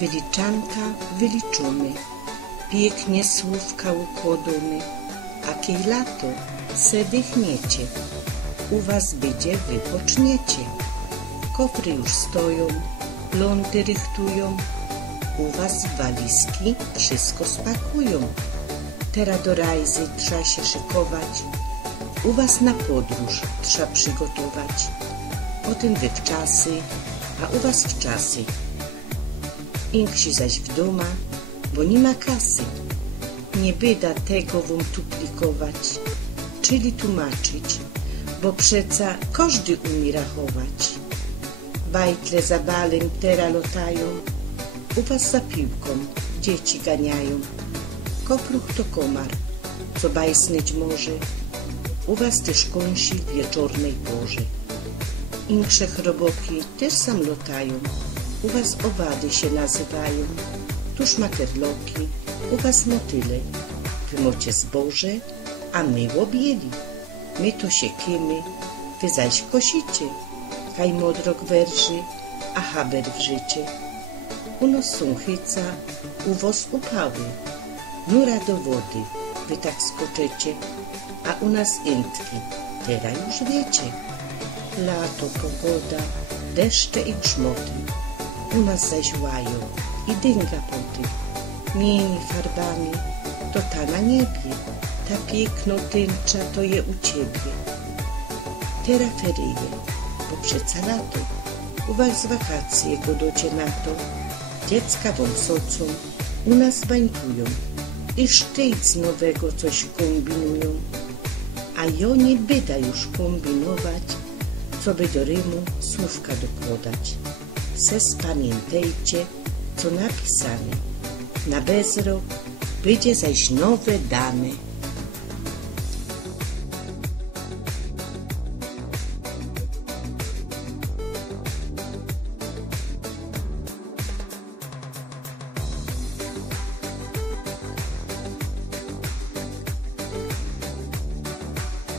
Wyliczanka wyliczony, pięknie słówka układamy, a kiej lato se dychniecie, u was będzie wypoczniecie. Kofry już stoją, lądy rychtują, u was walizki wszystko spakują. Teraz do rajzy trzeba się szykować, u was na podróż trzeba przygotować. Potem wy w czasy, a u was w czasy. Inksi zaś w doma, bo nie ma kasy. Nie byda tego wam tuplikować, czyli tłumaczyć, bo przeca każdy umie rachować. Bajtle za balem tera lotają, u was za piłką dzieci ganiają. Kopruch to komar, co bajsnąć może, u was też kąsi w wieczornej porze. Insze chroboki też sam lotają, u was owady się nazywają. Tuż materloki, u was motyle, wy mocie zboże, a my łobieli. My to siekimy, wy zaś kosicie, kaj modrok werży, a haber w życie. U nos sąchyca, u was upały, nura do wody, wy tak skoczecie, a u nas intki, teraz już wiecie. Lato, pogoda, deszcze i grzmoty, u nas zaś łają i dynga poty. Mieni farbami, to ta na niebie, ta piękno tęcza to je u ciebie. Teraz feryje, bo przeca lato, u was wakacje godocie na to. Dziecka wam socą, u nas bańkują i sztyc nowego coś kombinują. A jo nie byda już kombinować, co by do rymu słówka dokładać. Se spamiętajcie, co napisane. Na bezrok będzie zaś nowe dane.